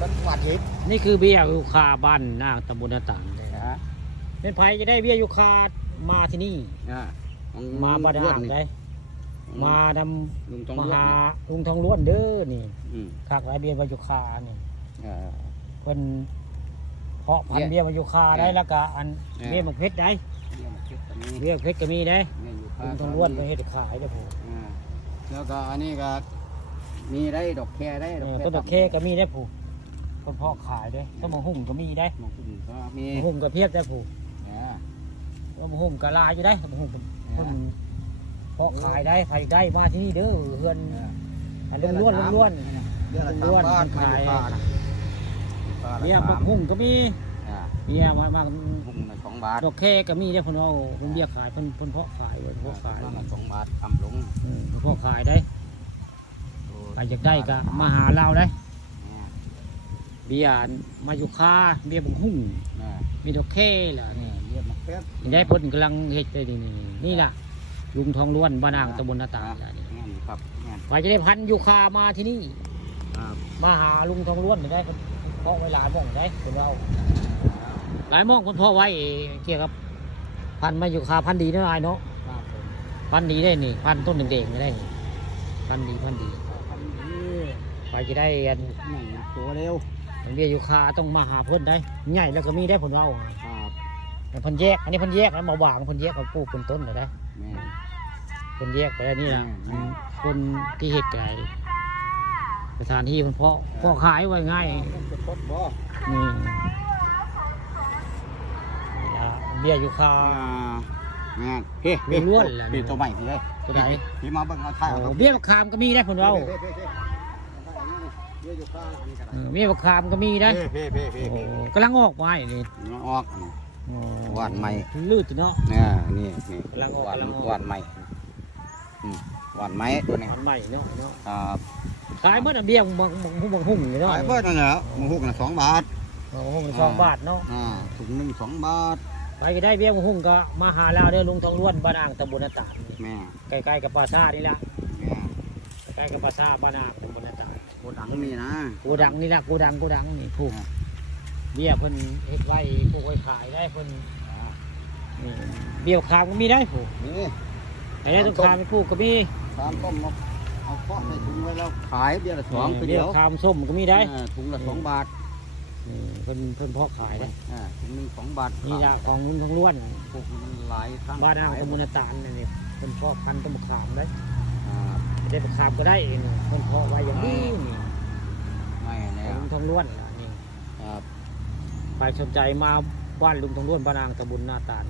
บ้านวัดอีก นี่คือเบี้ยยูคาบ้านนางตำบลหน้าต่างเลย ฮะ เป็นไผจะได้เบี้ยยูคามาที่นี่ มาบ้านนางได้มาด ลุงทอง ำมา ล้วน หาลุงทองล้วนเด้อนี่ อืม คักหลายเบี้ยยูคานี่ อ่า เพิ่นเพาะพันธุ์เบี้ยยูคาได้แล้วก็อันเบี้ยมะเพชรได้ เนี่ยมันคิดตรงนี้ เบี้ยเพชรก็มีได้ เนี่ยอยู่ ลุงทองล้วนไปเฮ็ดขายได้อผม แล้วก็อันนี้ก็มีได้ดอกแคได้ ต้นตะเคก็มีได้อผมคนเพาะขายได้อต้นมะฮุ่งก็มีได้ มองคุณก็มี มะฮุ่งก็เพียบได้อผม อ่า ต้นมะฮุ่งก็หลายอยู่ได้อมะฮุ่งคนเพาะขายได้ใครได้มาที่นี่เด้อเฮือนอันล้วนๆล้วน เรื่องล้วนขาย ๆเนี่ยมะฮุ่งก็มีเนี่ยมาพุ่งละ2 บาท ดอกแคก็มีได้อเพิ่นเอาเพิ่นเบี้ยขายเพิ่นเพาะขายเพิ่นเพาะขาย ละ2 บาททำลง เพิ่นเพาะขายได้ใครอยากได้ก็มาหาเราได้เบี้ยมาอยู่ค่าเบี้ยบังหุ่งมีดอกแค่ล่ะนี่ เรียบมาแป๊บ ได้เพิ่นกำลังเฮ็ดได้นี่ล่ะลุงทองล้วนบ้านนางตำบลหน้าต่างล่ะนี่ งานครับงาน ไปจะได้พันอยู่ค่ามาที่นี่ ครับ มาหาลุงทองล้วนได้เพาะไว้หลายหม่องได้เพิ่นเอาหลายหม่องเพิ่นเพาะไว้เกี่ยวกับพันธุ์มาอยู่ค่าพันธุ์ดีเนาะอ้ายเนาะ ครับผม พันธุ์ดีได้นี่พันธุ์ต้นแดงๆได้นี่พันธุ์ดีไปจะได้อัน นี่ตัวเร็ว เบี้ยอยู่ค่าต้องมาหาเพิ่นได้ใหญ่แล้วก็มีได้ผลเอา ครับ แต่เพิ่นแยกอันนี้เพิ่นแยกแล้วมาบางเพิ่นแยกเอาปลูกเป็นต้นได้ แม่ เพิ่นแยกไปแล้วนี่ล่ะคนที่เฮ็ดไก่สถานที่เพิ่นเพาะขายไว้ง่าย จะพดบ่ นี่ล่ะเบี้ยอยู่ค่าง านเฮ้พี่ตัวใหม่พี่เลย ตัวไหน พี่มาเบิ่งเอาถ่าย โอ้เบี้ยมะขามก็มีได้ผลเอา เยอะอยู่ข้างอันนี้ก็ได้ เบี้ยมะขามก็มีได้ เพ่ โอ้กำลังออกมานี่ ออก โอ้ หวานใหม่ ลืดเนาะ นี่ กำลังออก หวาน กำลังออก หวานใหม่หวานไหมตัวนี้ มันใหม่เนาะ ครับ ขายเมื่อเบี้ยหุ่งเนาะ ขายเบิดนั่นแหละหมูหุกน่ะ2 บาท หุ่ง2 บาทเนาะ ถุงนึง2 บาท ไปก็ได้เบี้ยหุ่งก็มาหาเราเด้อลุงทองล้วนบ้านอ่างตำบลหน้าต่าง แม่ ใกล้ๆกับปราสาทนี่แหละ แม่ ใกล้ๆกับปราสาทบ้านอ่างตำบลหน้าต่าง โกดังนี่นะ โกดังนี่แหละโกดังนี่ผูกเบี้ยเพิ่นเฮ็ดไว้ผูกไว้ขายได้เพิ่นนี่เบี้ยคางก็มีได้ผูก นี่ ไอ้ได้ต้องคางไปผูกก็มี ตามต้มเอาเคาะใส่ถุงไว้แล้วขายเดือนละ2ไป เบี้ เดี ย ยว คางส้มก็มีได้ ถุงละ2 บาท เพิ่นเพาะขายได้ ถุงนึง2 บาท นี่ละของลุงทองล้วน พวกมันหลายครั้ง บ้านอ่างตำบลหน้าต่างนี่เพิ่นเพาะพันธุ์ต้นมะขามได้ได้มะขามก็ได้เพิ่นเพาะไว้อย่างนี้นี่ ไม่แน่ ลุงทองล้วนนี่ ครับ ใครสนใจมาบ้านลุงทองล้วนบ้านอ่างตำบลหน้าต่าง